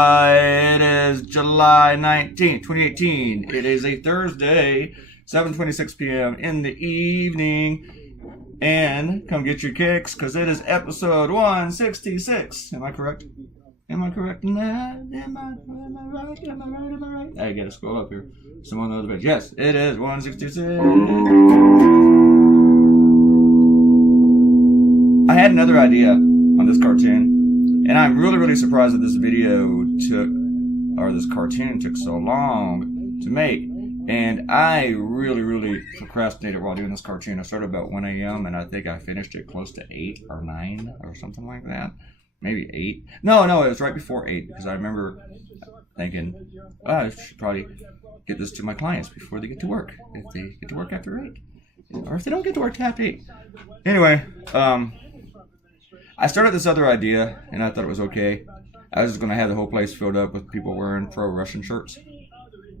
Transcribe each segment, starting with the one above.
It is July 19th, 2018. It is a Thursday, 7:26 p.m. in the evening. And come get your kicks, because it is episode 166. Am I correct? Am I correct in that? Am I right? Am I right? Am I right? I gotta scroll up here. Someone knows the page. Yes, it is 166. I had another idea on this cartoon. And I'm really surprised that this cartoon took so long to make. And I really procrastinated while doing this cartoon. I started about 1 a.m. and I think I finished it close to 8 or 9 or something like that. Maybe 8. No, it was right before 8, because I remember thinking, I should probably get this to my clients before they get to work. If they get to work after 8. Or if they don't get to work till after 8. Anyway, I started this other idea, and I thought it was okay. I was just going to have the whole place filled up with people wearing pro-Russian shirts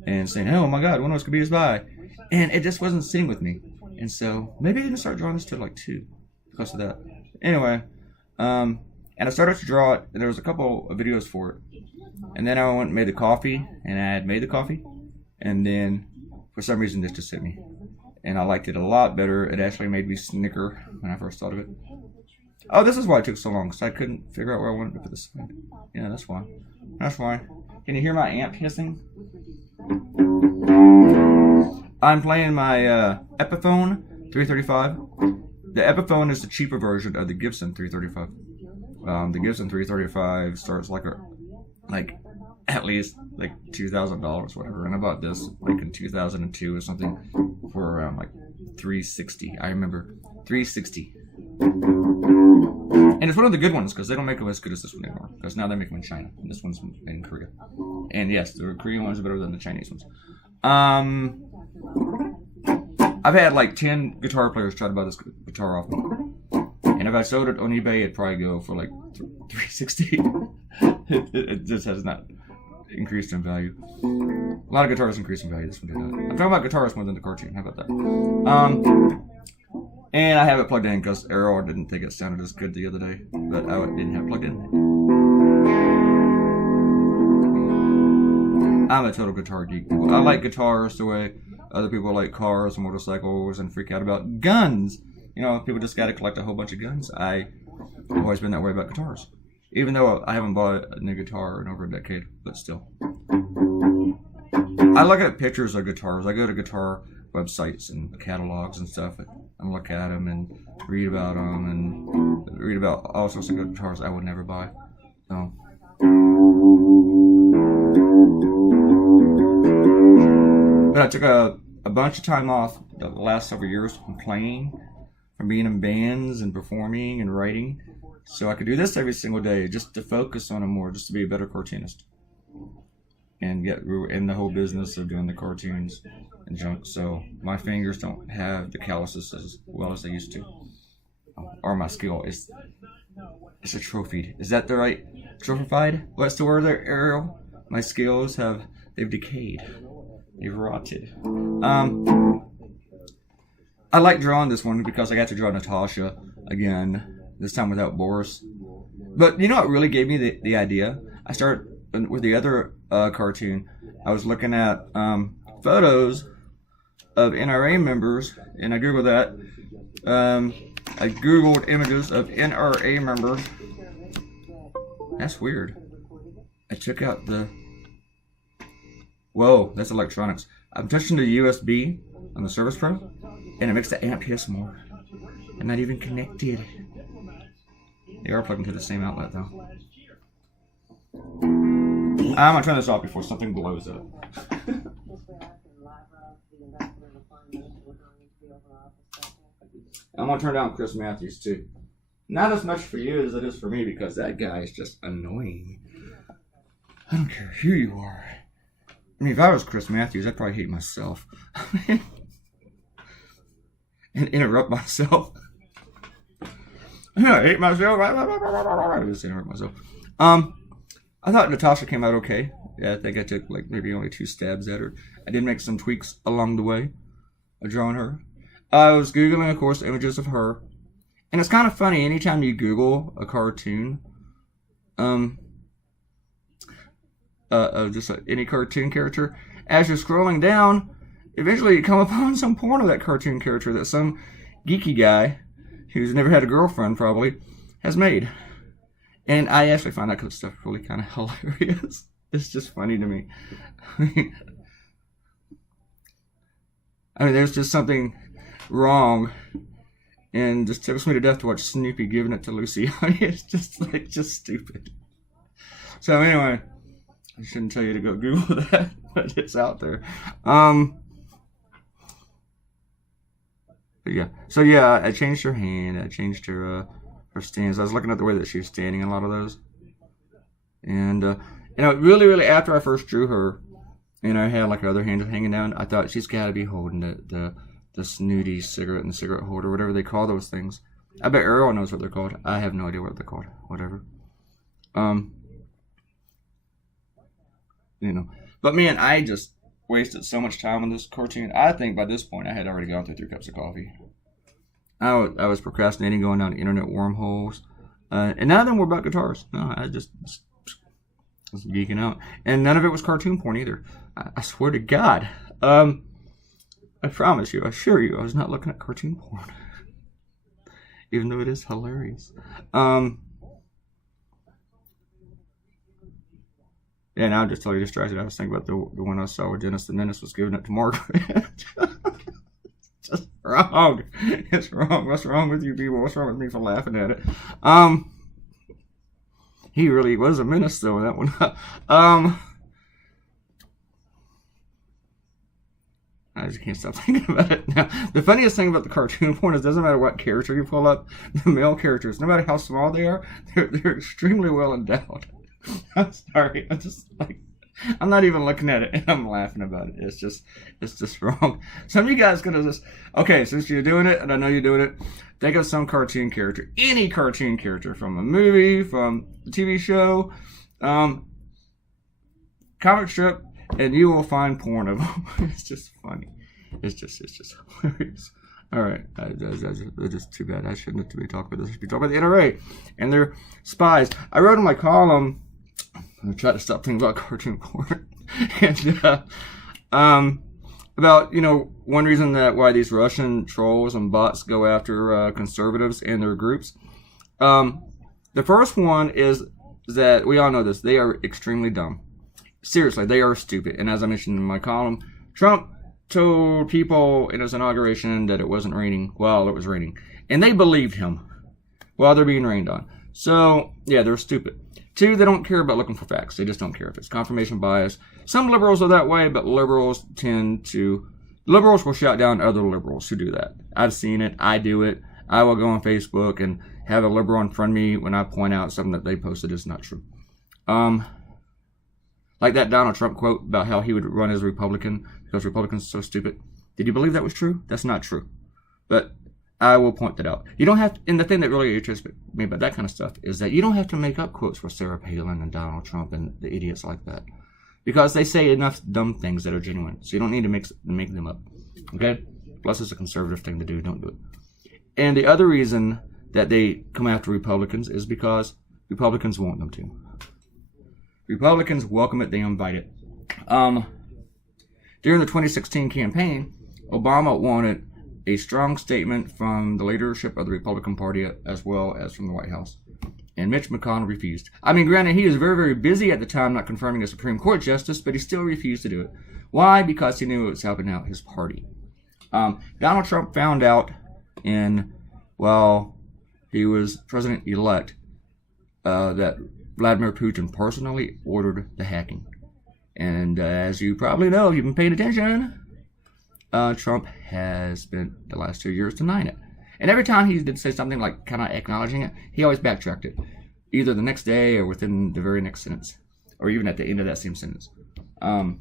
and saying, oh my God, when else could be his by? And it just wasn't sitting with me. And so maybe I didn't start drawing this till like 2 because of that. Anyway, and I started to draw it, and there was a couple of videos for it. And then I went and made the coffee, and I had made the coffee. And then, for some reason, this just hit me. And I liked it a lot better. It actually made me snicker when I first thought of it. Oh, this is why it took so long, because I couldn't figure out where I wanted to put this sign. Yeah, that's why. That's why. Can you hear my amp hissing? I'm playing my Epiphone 335. The Epiphone is the cheaper version of the Gibson 335. The Gibson 335 starts at least like $2,000, whatever. And I bought this like in 2002 or something for around like $360. I remember $360. And it's one of the good ones, because they don't make them as good as this one anymore. Because now they make them in China, and this one's in Korea. And yes, the Korean ones are better than the Chinese ones. I've had like 10 guitar players try to buy this guitar off me. And if I sold it on eBay, it'd probably go for like $360. It just has not increased in value. A lot of guitars increase in value. This one did not. I'm talking about guitars more than the cartoon. How about that? And I have it plugged in because Errol didn't think it sounded as good the other day, but I didn't have it plugged in. I'm a total guitar geek. I like guitars the way other people like cars and motorcycles and freak out about guns. You know, people just gotta collect a whole bunch of guns. I've always been that way about guitars. Even though I haven't bought a new guitar in over a decade, but still. I look at pictures of guitars. I go to guitar websites and catalogs and stuff and look at them and read about them and read about all sorts of good guitars I would never buy. So. But I took a bunch of time off the last several years from playing, from being in bands and performing and writing, so I could do this every single day just to focus on it more, just to be a better cartoonist and get in the whole business of doing the cartoons and junk, so my fingers don't have the calluses as well as they used to, or my skill is atrophied. Is that the right trophified? What's the word there, Ariel? My skills they've decayed, they've rotted. I like drawing this one because I got to draw Natasha again, this time without Boris. But you know what really gave me the idea? I started with the other cartoon. I was looking at photos of NRA members, and I googled that. I googled images of NRA members. That's weird. I took out the... Whoa, that's electronics. I'm touching the USB on the Service Pro, and it makes the amp hiss more. I'm not even connected. They are plugged into the same outlet, though. I'm gonna turn this off before something blows up. I'm going to turn down Chris Matthews, too. Not as much for you as it is for me, because that guy is just annoying. I don't care who you are. I mean, if I was Chris Matthews, I'd probably hate myself. And interrupt myself. I hate myself. I just interrupt myself. I thought Natasha came out okay. Yeah, I think I took like maybe only 2 stabs at her. I did make some tweaks along the way of drawing her. I was Googling, of course, images of her. And it's kind of funny, anytime you Google a cartoon, just any cartoon character, as you're scrolling down, eventually you come upon some porn of that cartoon character that some geeky guy, who's never had a girlfriend probably, has made. And I actually find that kind of stuff really kind of hilarious. It's just funny to me. I mean, there's just something wrong, and just tickles me to death to watch Snoopy giving it to Lucy. I mean, it's just stupid. So anyway, I shouldn't tell you to go Google that, but it's out there. But yeah. So yeah, I changed her hand. I changed her stance. I was looking at the way that she was standing in a lot of those, and really, after I first drew her, and I had like her other hand hanging down, I thought she's got to be holding the snooty cigarette and the cigarette holder, whatever they call those things. I bet Earl knows what they're called. I have no idea what they're called. Whatever. But man, I just wasted so much time on this cartoon. I think by this point I had already gone through 3 cups of coffee. I was procrastinating, going down internet wormholes, and none of them were about guitars. No, I just was geeking out, and none of it was cartoon porn either. I swear to God. I promise you, I assure you, I was not looking at cartoon porn. Even though it is hilarious. Yeah, now I'm just totally distracted. I was thinking about the one I saw where Dennis the Menace was giving it to Margaret. Just wrong. It's wrong. What's wrong with you people? What's wrong with me for laughing at it? He really was a menace though in that one. I just can't stop thinking about it now. The funniest thing about the cartoon porn is it doesn't matter what character you pull up, the male characters, no matter how small they are, they're extremely well endowed. I'm sorry. I'm not even looking at it and I'm laughing about it. It's just wrong. Some of you guys gonna just, okay, since you're doing it and I know you're doing it, think of some cartoon character, any cartoon character from a movie, from a TV show, comic strip, and you will find porn of them. It's just funny. It's just hilarious. All right, it's just too bad. I shouldn't be talking about this. I should be talking about the NRA and their spies. I wrote in my column, I tried to stop thinking about cartoon porn, and about one reason why these Russian trolls and bots go after conservatives and their groups. The first one is that we all know this. They are extremely dumb. Seriously, they are stupid. And as I mentioned in my column, Trump told people in his inauguration that it wasn't raining while it was raining. And they believed him while they're being rained on. So, yeah, they're stupid. 2, they don't care about looking for facts. They just don't care if it's confirmation bias. Some liberals are that way, but liberals will shut down other liberals who do that. I've seen it. I do it. I will go on Facebook and have a liberal in front of me when I point out something that they posted is not true. Like that Donald Trump quote about how he would run as a Republican because Republicans are so stupid. Did you believe that was true? That's not true. But I will point that out. You don't have to, and the thing that really interests me about that kind of stuff is that you don't have to make up quotes for Sarah Palin and Donald Trump and the idiots like that. Because they say enough dumb things that are genuine. So you don't need to make them up. Okay? Plus it's a conservative thing to do. Don't do it. And the other reason that they come after Republicans is because Republicans want them to. Republicans welcome it, they invite it. During the 2016 campaign, Obama wanted a strong statement from the leadership of the Republican Party as well as from the White House. And Mitch McConnell refused. I mean, granted, he was very, very busy at the time not confirming a Supreme Court justice, but he still refused to do it. Why? Because he knew it was helping out his party. Donald Trump found out while he was president-elect that Vladimir Putin personally ordered the hacking. And as you probably know, if you've been paying attention, Trump has spent the last 2 years denying it. And every time he did say something like kind of acknowledging it, he always backtracked it, either the next day or within the very next sentence, or even at the end of that same sentence. So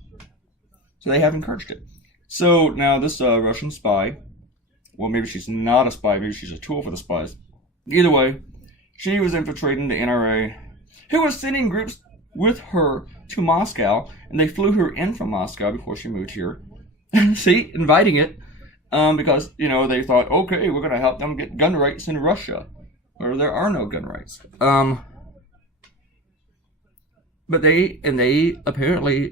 they have encouraged it. So now this Russian spy, well, maybe she's not a spy, maybe she's a tool for the spies. Either way, she was infiltrating the NRA, who was sending groups with her to Moscow, and they flew her in from Moscow before she moved here. See, inviting it, because, they thought, okay, we're going to help them get gun rights in Russia, where there are no gun rights. But they apparently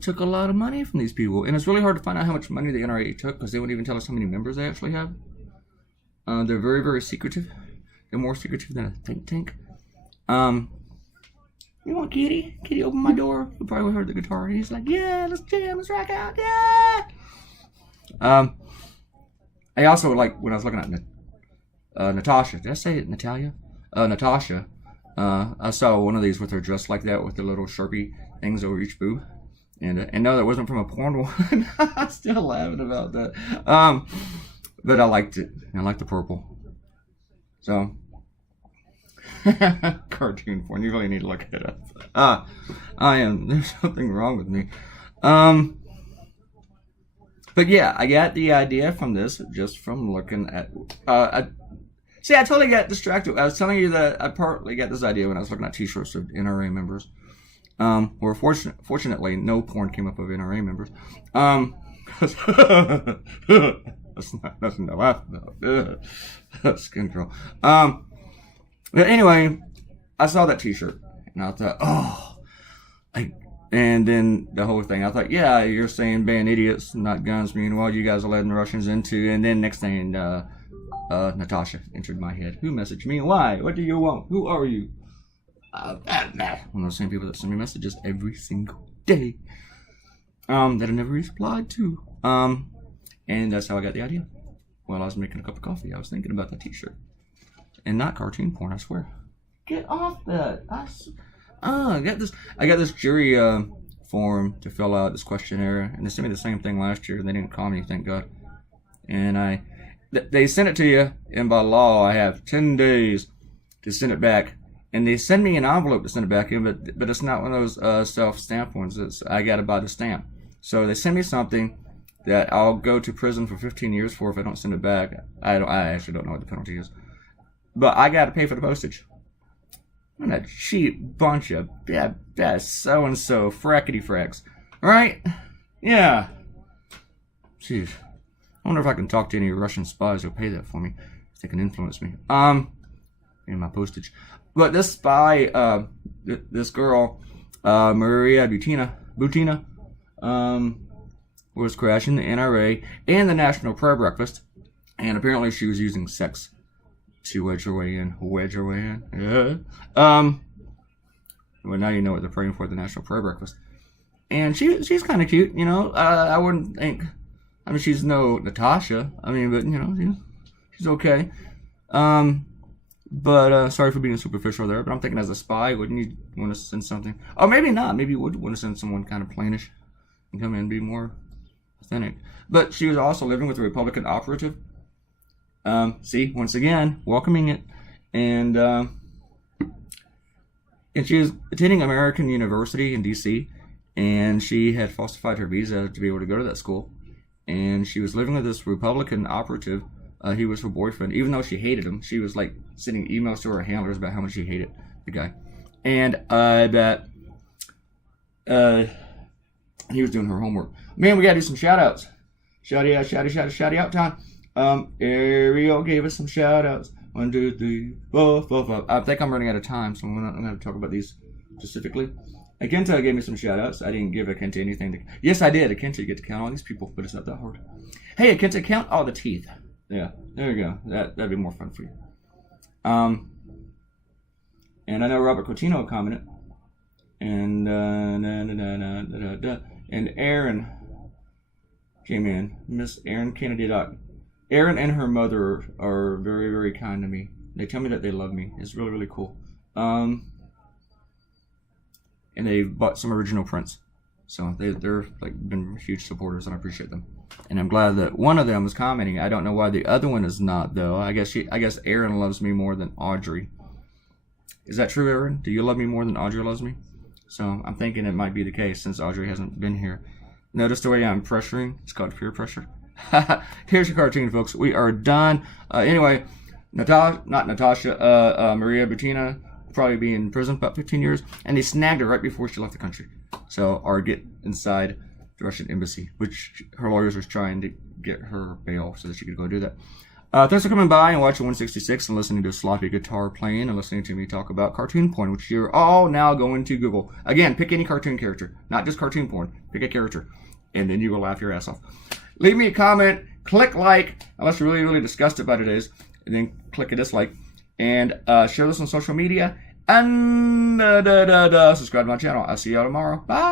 took a lot of money from these people, and it's really hard to find out how much money the NRA took, because they won't even tell us how many members they actually have. They're very, very secretive. They're more secretive than a think tank. You want Kitty? Kitty, open my door. You probably heard the guitar. He's like, yeah, let's jam, let's rock out, yeah. I also, like, when I was looking at Natasha, did I say it, Natalia? Natasha, I saw one of these with her dressed like that with the little Sharpie things over each boob. And no, that wasn't from a porn one. I'm still laughing about that. But I liked it. I liked the purple. So, cartoon porn. You really need to look it up. There's something wrong with me. But yeah, I got the idea from this just from looking at. I totally got distracted. I was telling you that I partly got this idea when I was looking at T-shirts of NRA members. Where fortunately, no porn came up of NRA members. That's not nothing to laugh about. Skin curl. But anyway, I saw that T-shirt and I thought, and then the whole thing, I thought, yeah, you're saying ban idiots, not guns. Meanwhile, you guys are letting the Russians into. And then next thing, Natasha entered my head. Who messaged me? Why? What do you want? Who are you? One of those same people that send me messages every single day that I never replied to. And that's how I got the idea. While I was making a cup of coffee, I was thinking about that T-shirt. And not cartoon porn, I swear. Get off that. I got this jury form to fill out, this questionnaire, and they sent me the same thing last year, and they didn't call me, thank God. And they sent it to you, and by law, I have 10 days to send it back. And they send me an envelope to send it back in, but it's not one of those self-stamped ones. I got to buy the stamp. So they send me something that I'll go to prison for 15 years for if I don't send it back. I actually don't know what the penalty is. But I got to pay for the postage. I'm a cheap bunch of so-and-so frackety fracks. Right? Yeah. Jeez. I wonder if I can talk to any Russian spies who'll pay that for me. If they can influence me. And my postage. But this spy, this girl, Maria Butina, was crashing the NRA and the National Prayer Breakfast. And apparently she was using sex to wedge her way in. Yeah. Well, now you know what they're praying for at the National Prayer Breakfast. And she's kind of cute, I wouldn't think. I mean, she's no Natasha. I mean, but, she's okay. But sorry for being superficial there. But I'm thinking as a spy, wouldn't you want to send something? Oh, maybe not. Maybe you would want to send someone kind of plainish and come in and be more authentic. But she was also living with a Republican operative. See, once again, welcoming it. And she was attending American University in D.C. And she had falsified her visa to be able to go to that school. And she was living with this Republican operative. He was her boyfriend. Even though she hated him, she was like sending emails to her handlers about how much she hated the guy. And I bet he was doing her homework. Man, we gotta do some shout outs. Shout out time. Ariel gave us some shout outs. 1, 2, 3, 4, 4, 5. I think I'm running out of time, so I'm gonna talk about these specifically. Akenta gave me some shout outs. I didn't give Akenta anything. Yes, I did. Akenta, you get to count all these people, but it's not that hard. Hey, Akenta, count all the teeth. Yeah, there you go. That'd be more fun for you. And I know Robert Coutinho commented. And Aaron came in. Miss Aaron Kennedy. Aaron and her mother are very, very kind to me. They tell me that they love me. It's really, really cool. And they bought some original prints. So they're like been huge supporters, and I appreciate them. And I'm glad that one of them is commenting. I don't know why the other one is not, though. I guess Aaron loves me more than Audrey. Is that true, Aaron? Do you love me more than Audrey loves me? So I'm thinking it might be the case since Audrey hasn't been here. Notice the way I'm pressuring? It's called peer pressure. Here's your cartoon, folks. We are done. Anyway, Maria Bettina will probably be in prison for about 15 years, and they snagged her right before she left the country. So, or get inside the Russian embassy, which her lawyers was trying to get her bail so that she could go do that. Thanks for coming by and watching 166 and listening to sloppy guitar playing and listening to me talk about cartoon porn, which you're all now going to Google. Again, pick any cartoon character, not just cartoon porn. Pick a character, and then you will laugh your ass off. Leave me a comment, click like, unless you're really, really disgusted by today's, and then click a dislike, and share this on social media, and subscribe to my channel. I'll see y'all tomorrow. Bye!